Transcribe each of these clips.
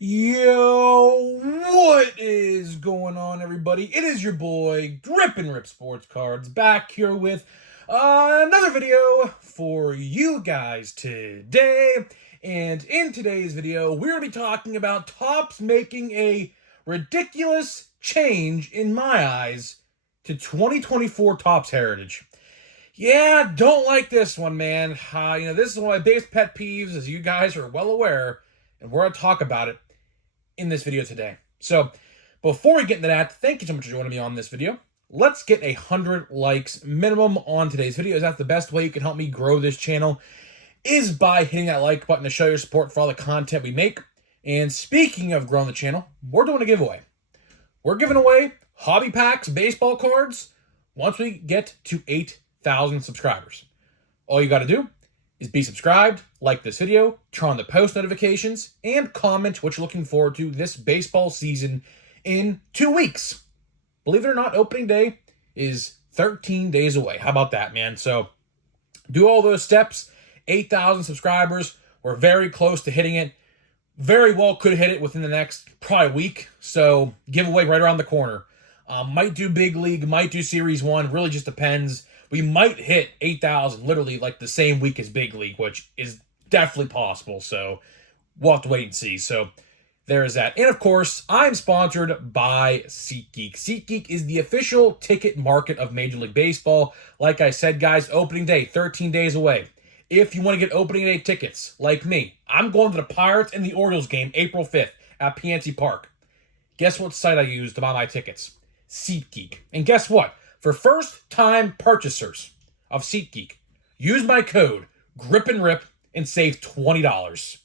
Yo, what is going on, everybody? It is your boy, Grip and Rip Sports Cards, back here with another video for you guys today. And in today's video, we're going to be talking about Topps making a ridiculous change, in my eyes, to 2024 Topps Heritage. Yeah, don't like this one, man. This is one of my biggest pet peeves, as you guys are well aware, and we're going to talk about it in this video today. So, before we get into that, thank you so much for joining me on this video. Let's get 100 likes minimum on today's video, as that's the best way you can help me grow this channel, is by hitting that like button to show your support for all the content we make. And speaking of growing the channel, we're doing a giveaway. We're giving away hobby packs, baseball cards, once we get to 8,000 subscribers. All you got to do is be subscribed, like this video, turn on the post notifications, and comment what you're looking forward to this baseball season in 2 weeks. Believe it or not, opening day is 13 days away. How about that, man? So do all those steps. 8,000 subscribers. We're very close to hitting it. Very well could hit it within the next probably week. So giveaway right around the corner. Might do Big League, might do Series 1. Really just depends. We might hit 8,000 literally like the same week as Big League, which is definitely possible. So we'll have to wait and see. So there's that. And of course, I'm sponsored by SeatGeek. SeatGeek is the official ticket market of Major League Baseball. Like I said, guys, opening day, 13 days away. If you want to get opening day tickets, like me, I'm going to the Pirates and the Orioles game April 5th at PNC Park. Guess what site I use to buy my tickets? SeatGeek. And guess what? For first-time purchasers of SeatGeek, use my code GRIPANDRIP and save $20.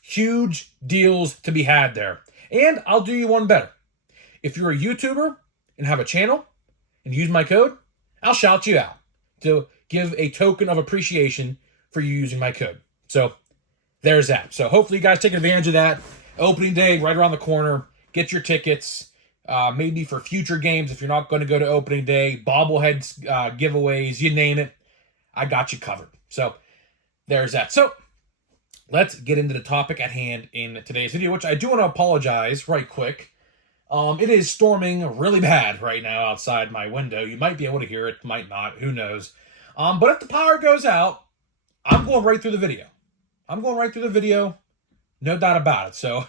Huge deals to be had there. And I'll do you one better. If you're a YouTuber and have a channel and use my code, I'll shout you out to give a token of appreciation for you using my code. So there's that. So hopefully you guys take advantage of that. Opening day right around the corner. Get your tickets. Maybe for future games if you're not going to go to opening day, bobbleheads, giveaways, you name it, I got you covered. So there's that. So let's get into the topic at hand in today's video, which I do want to apologize right quick. It is storming really bad right now outside my window. You might be able to hear it, might not, who knows. But if the power goes out, I'm going right through the video. No doubt about it. So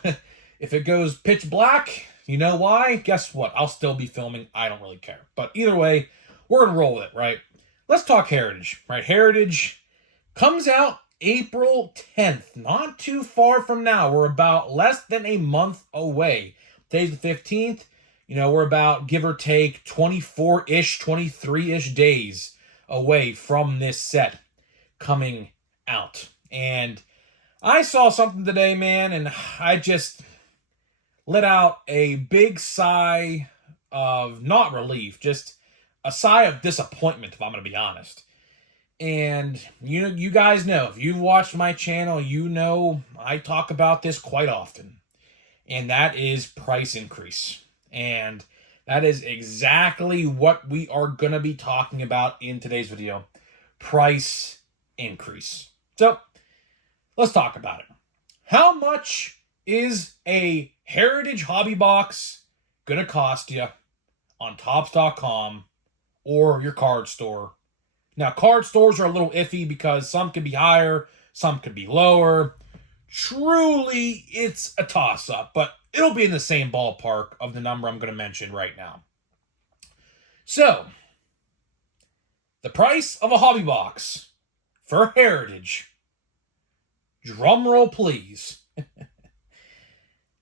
if it goes pitch black, you know why? Guess what? I'll still be filming. I don't really care. But either way, we're going to roll with it, right? Let's talk Heritage, right? Heritage comes out April 10th. Not too far from now. We're about less than a month away. Today's the 15th. We're about, give or take, 24-ish, 23-ish days away from this set coming out. And I saw something today, man, and I just let out a big sigh of, not relief, just a sigh of disappointment, if I'm going to be honest. And you guys know, if you've watched my channel, you know I talk about this quite often. And that is price increase. And that is exactly what we are going to be talking about in today's video. Price increase. So, let's talk about it. How much is a Heritage hobby box gonna cost you on Topps.com or your card store? Now, card stores are a little iffy because some could be higher, some could be lower. Truly, it's a toss-up, but it'll be in the same ballpark of the number I'm going to mention right now. So, the price of a hobby box for Heritage, drum roll please,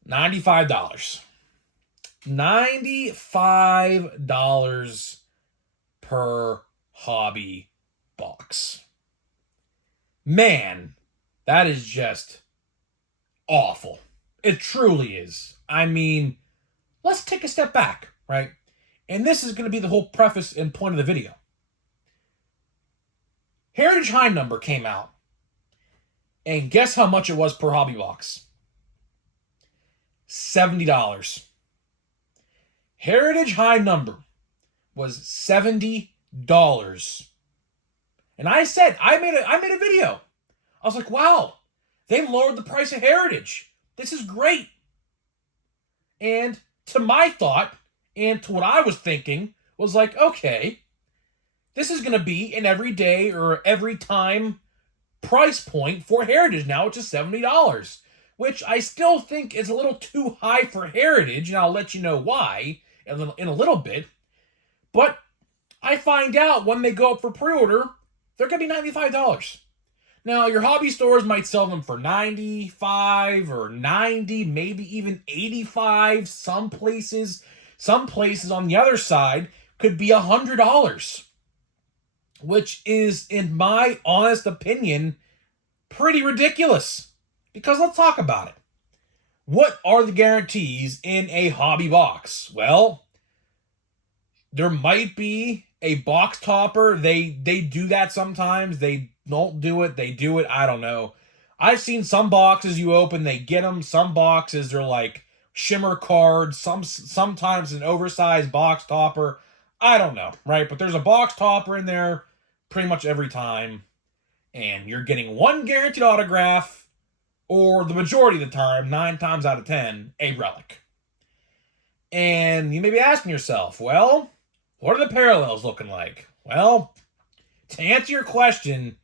$95. $95 per hobby box. Man, that is just awful. It truly is. I mean, let's take a step back, right? And this is going to be the whole preface and point of the video. Heritage High number came out. And guess how much it was per hobby box? $70. Heritage High number was $70. And I said, I made a video. I was like, wow, they lowered the price of Heritage. This is great. And to my thought, and to what I was thinking, was like, okay, this is going to be an everyday or every time price point for Heritage now, which is $70, which I still think is a little too high for Heritage, and I'll let you know why in a little bit. But I find out when they go up for pre-order, they're going to be $95. Now, your hobby stores might sell them for $95 or $90, maybe even $85. Some places on the other side could be $100, which is, in my honest opinion, pretty ridiculous. Because let's talk about it. What are the guarantees in a hobby box? Well, there might be a box topper. They do that sometimes. They don't do it. They do it. I don't know. I've seen some boxes you open, they get them. Some boxes, they're like shimmer cards. Sometimes an oversized box topper. I don't know, right? But there's a box topper in there pretty much every time. And you're getting one guaranteed autograph, or the majority of the time, 9 times out of 10, a relic. And you may be asking yourself, well, what are the parallels looking like? Well, to answer your question,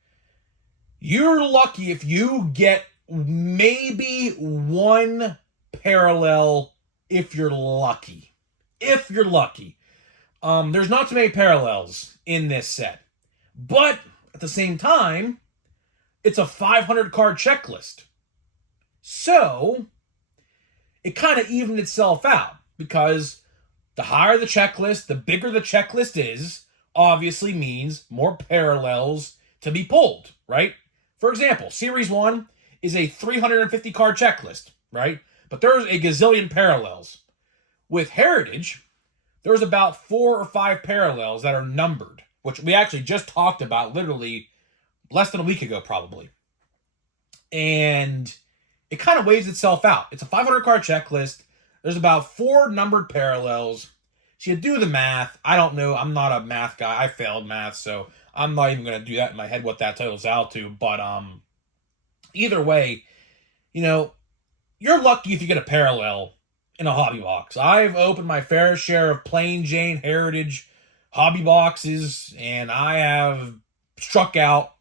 you're lucky if you get maybe one parallel if you're lucky. If you're lucky. There's not too many parallels in this set. But at the same time, it's a 500 card checklist. So, it kind of evened itself out, because the higher the checklist, the bigger the checklist is, obviously means more parallels to be pulled, right? For example, Series 1 is a 350 card checklist, right? But there's a gazillion parallels. With Heritage, there's about 4 or 5 parallels that are numbered, which we actually just talked about literally less than a week ago, probably. And it kind of weighs itself out. It's a 500 card checklist. There's about 4 numbered parallels. So you do the math. I don't know. I'm not a math guy. I failed math, so I'm not even going to do that in my head what that totals out to. But either way, you're lucky if you get a parallel in a hobby box. I've opened my fair share of plain Jane Heritage hobby boxes, and I have struck out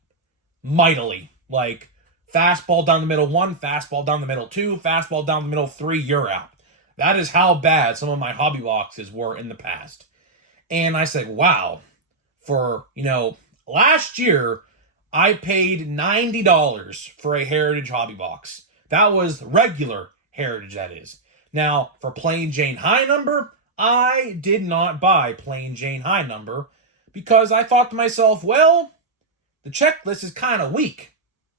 mightily. Like, fastball down the middle 1, fastball down the middle 2, fastball down the middle 3, you're out. That is how bad some of my hobby boxes were in the past. And I said, wow, for, last year, I paid $90 for a Heritage hobby box. That was regular Heritage, that is. Now, for plain Jane high number, I did not buy plain Jane high number, because I thought to myself, well, the checklist is kind of weak.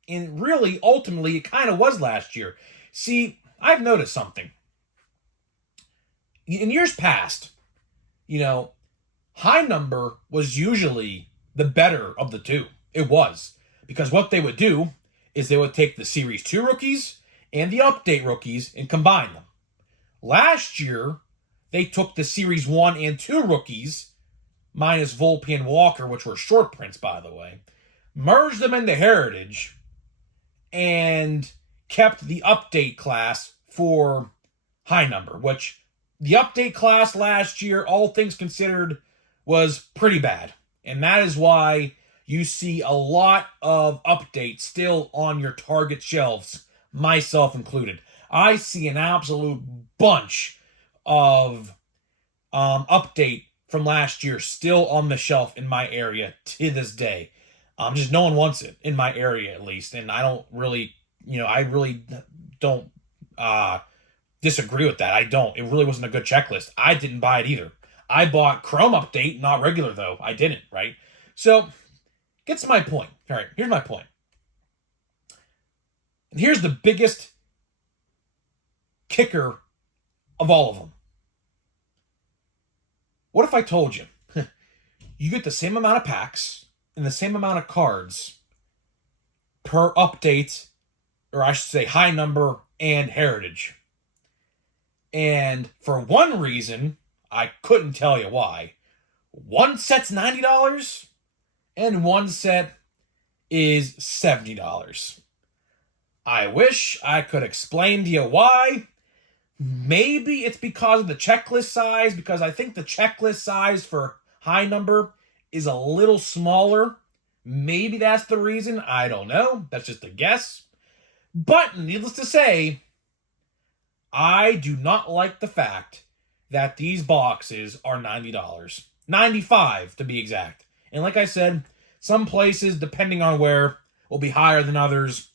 And really, ultimately, it kind of was last year. See, I've noticed something. In years past, high number was usually the better of the two. It was. Because what they would do is they would take the Series 2 rookies and the update rookies and combine them. Last year, they took the Series 1 and 2 rookies, minus Volpe and Walker, which were short prints, by the way, merged them into Heritage, and kept the update class for high number, which the update class last year, all things considered, was pretty bad. And that is why you see a lot of updates still on your Target shelves, myself included. I see an absolute bunch of update from last year still on the shelf in my area to this day. Just no one wants it in my area, at least. And I don't really, I really don't disagree with that. I don't. It really wasn't a good checklist. I didn't buy it either. I bought Chrome Update, not regular, though. I didn't, right? So, gets to my point. All right, here's my point. And here's the biggest kicker of all of them. What if I told you you get the same amount of packs and the same amount of cards per update, or I should say high number and Heritage? And for one reason, I couldn't tell you why, one set's $90 and one set is $70. I wish I could explain to you why, Maybe it's because of the checklist size, because I think the checklist size for high number is a little smaller. Maybe that's the reason. I don't know. That's just a guess. But needless to say, I do not like the fact that these boxes are $90. $95 to be exact. And like I said, some places, depending on where, will be higher than others.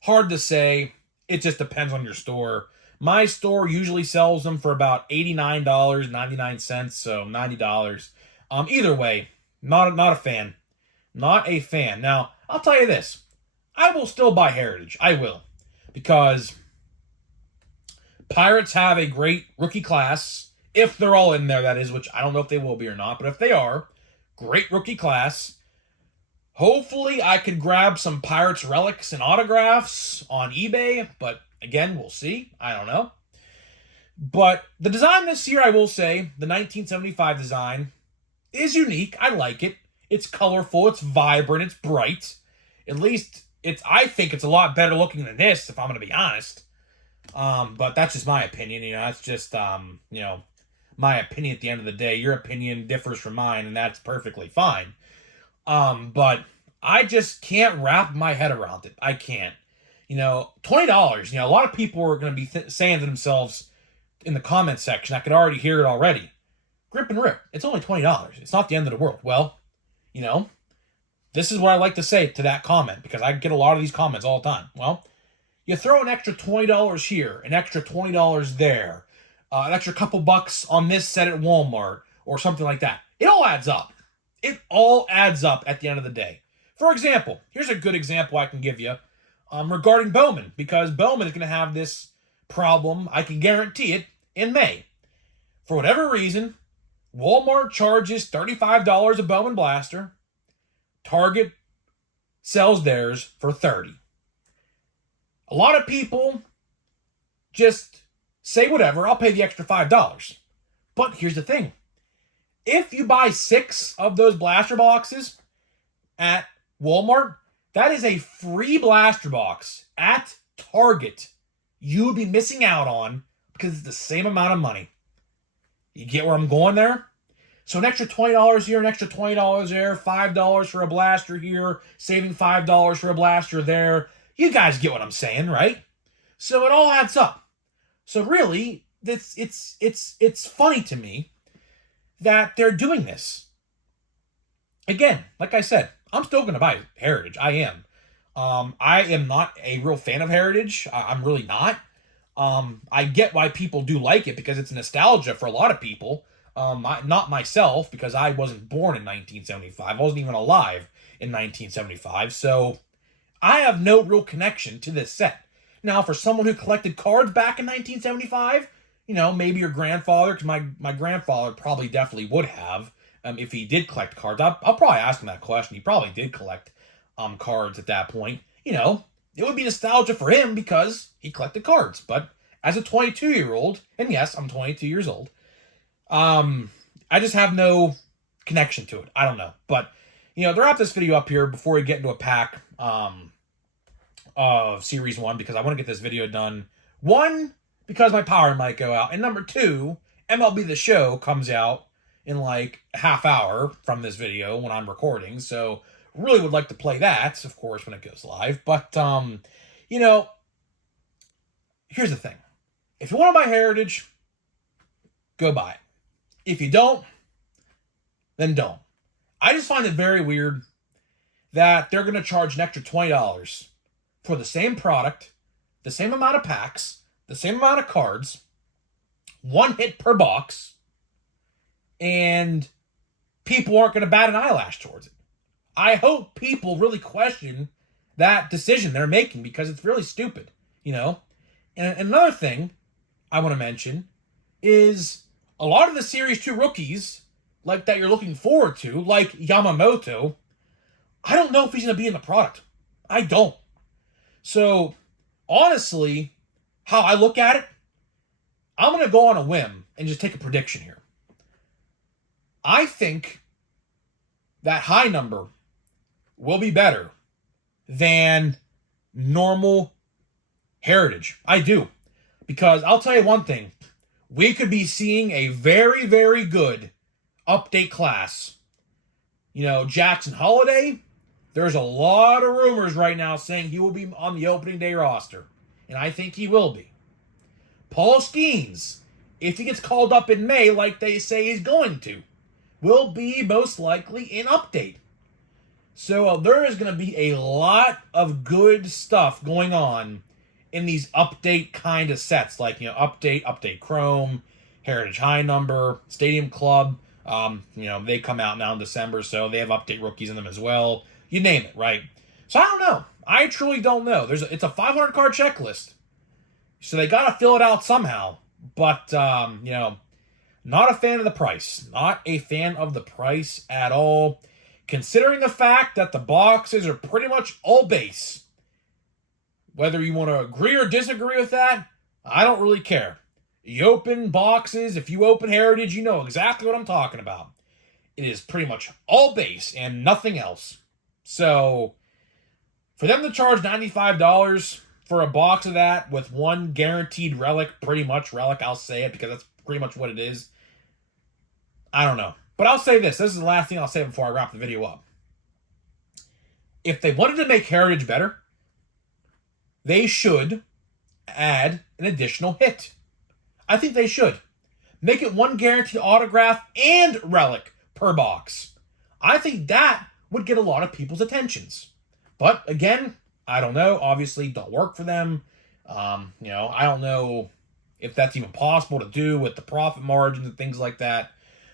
Hard to say. It just depends on your store. My store usually sells them for about $89.99, so $90. Either way, not a fan. Not a fan. Now, I'll tell you this. I will still buy Heritage. I will. Because Pirates have a great rookie class. If they're all in there, that is, which I don't know if they will be or not. But if they are, great rookie class. Hopefully, I could grab some Pirates relics and autographs on eBay. But again, we'll see. I don't know. But the design this year, I will say, the 1975 design is unique. I like it. It's colorful. It's vibrant. It's bright. At least I think it's a lot better looking than this, if I'm going to be honest. But that's just my opinion. That's just, my opinion at the end of the day. Your opinion differs from mine, and that's perfectly fine. But I just can't wrap my head around it. I can't. $20, a lot of people are going to be saying to themselves in the comment section, I could already hear it already. Grip and rip. It's only $20. It's not the end of the world. Well, this is what I like to say to that comment, because I get a lot of these comments all the time. Well, you throw an extra $20 here, an extra $20 there, an extra couple bucks on this set at Walmart, or something like that. It all adds up. It all adds up at the end of the day. For example, here's a good example I can give you regarding Bowman, because Bowman is going to have this problem, I can guarantee it, in May. For whatever reason, Walmart charges $35 a Bowman blaster. Target sells theirs for $30. A lot of people just say whatever, I'll pay the extra $5. But here's the thing. If you buy 6 of those blaster boxes at Walmart, that is a free blaster box at Target you would be missing out on because it's the same amount of money. You get where I'm going there? So an extra $20 here, an extra $20 there, $5 for a blaster here, saving $5 for a blaster there. You guys get what I'm saying, right? So it all adds up. So really, it's funny to me that they're doing this. Again, like I said, I'm still going to buy Heritage. I am. I am not a real fan of Heritage. I'm really not. I get why people do like it because it's nostalgia for a lot of people. Not myself, because I wasn't born in 1975. I wasn't even alive in 1975. So I have no real connection to this set. Now, for someone who collected cards back in 1975, maybe your grandfather, because my grandfather probably definitely would have, if he did collect cards. I'll probably ask him that question. He probably did collect cards at that point. It would be nostalgia for him because he collected cards. But as a 22-year-old, and yes, I'm 22 years old, I just have no connection to it. I don't know. But, to wrap this video up here before we get into a pack of Series 1, because I want to get this video done. 1, because my power might go out. And number 2, MLB The Show comes out in like a half hour from this video when I'm recording. So really would like to play that, of course, when it goes live. But, here's the thing. If you want to buy Heritage, go buy it. If you don't, then don't. I just find it very weird that they're going to charge an extra $20 for the same product, the same amount of packs, the same amount of cards, 1 hit per box, and people aren't going to bat an eyelash towards it. I hope people really question that decision they're making because it's really stupid, And another thing I want to mention is a lot of the Series 2 rookies, like that you're looking forward to, like Yamamoto, I don't know if he's going to be in the product. I don't. So, honestly, how I look at it, I'm going to go on a whim and just take a prediction here. I think that high number will be better than normal Heritage. I do. Because I'll tell you one thing. We could be seeing a very, very good update class. You know, Jackson Holiday, there's a lot of rumors right now saying he will be on the opening day roster. And I think he will be. Paul Skeens, if he gets called up in May like they say he's going to, will be most likely an update. So there is going to be a lot of good stuff going on in these update kind of sets, like, you know, update Chrome, Heritage High Number, Stadium Club. You know, they come out now in December, so they have update rookies in them as well. You name it, right? So I don't know. I truly don't know. It's a 500 card checklist, so they got to fill it out somehow. But you know, not a fan of the price. Not a fan of the price at all. Considering the fact that the boxes are pretty much all base. Whether you want to agree or disagree with that, I don't really care. You open boxes, if you open Heritage, you know exactly what I'm talking about. It is pretty much all base and nothing else. So, for them to charge $95 for a box of that with one guaranteed relic, pretty much relic, I'll say it because that's pretty much what it is. I don't know. But I'll say this. This is the last thing I'll say before I wrap the video up. If they wanted to make Heritage better, they should add an additional hit. I think they should. Make it one guaranteed autograph and relic per box. I think that would get a lot of people's attentions. But again, I don't know. Obviously, don't work for them. You know, I don't know if that's even possible to do with the profit margins and things like that.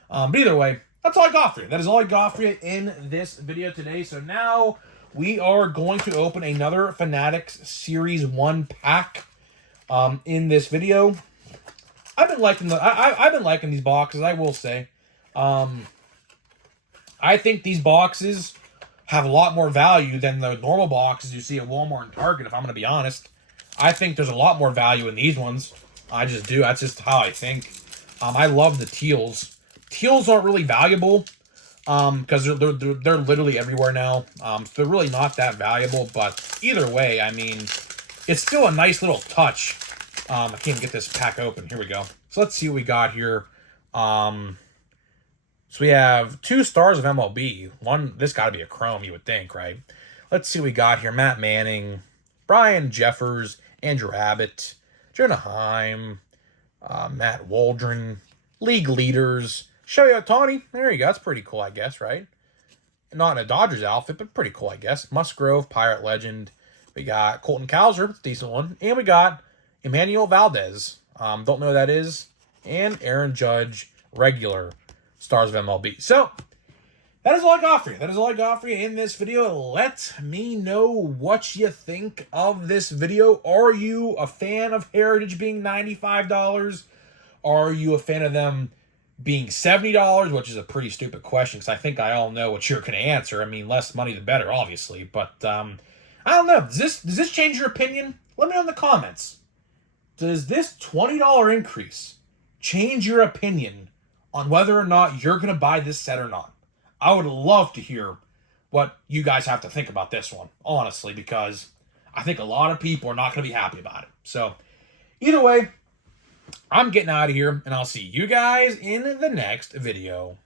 But either way, that's all I got for you. That is all I got for you in this video today. So now we are going to open another Fanatics Series 1 pack in this video. I've been liking I've been liking these boxes, I will say. I think these boxes have a lot more value than the normal boxes you see at Walmart and Target, if I'm going to be honest. I think there's a lot more value in these ones. I just do. That's just how I think. I love the teals. Teals aren't really valuable because they're literally everywhere now. So they're really not that valuable. But either way, I mean, it's still a nice little touch. I can't even get this pack open. Here we go. So let's see what we got here. So we have 2 stars of MLB. This got to be a chrome, you would think, right? Let's see what we got here. Matt Manning, Brian Jeffers, Andrew Abbott, Jonah Heim, Matt Waldron, league leaders, Shohei Ohtani. There you go. That's pretty cool, I guess, right? Not in a Dodgers outfit, but pretty cool, I guess. Musgrove, Pirate Legend. We got Colton Cowser, decent one. And we got Emmanuel Valdez. Don't know who that is. And Aaron Judge, regular stars of MLB. So, that is all I got for you. That is all I got for you in this video. Let me know what you think of this video. Are you a fan of Heritage being $95? Are you a fan of them being $70? Which is a pretty stupid question because I think I all know what you're going to answer. I mean, less money the better, obviously. But, I don't know. Does this change your opinion? Let me know in the comments. Does this $20 increase change your opinion on whether or not you're going to buy this set or not? I would love to hear what you guys have to think about this one, honestly, because I think a lot of people are not going to be happy about it. So, either way, I'm getting out of here, and I'll see you guys in the next video.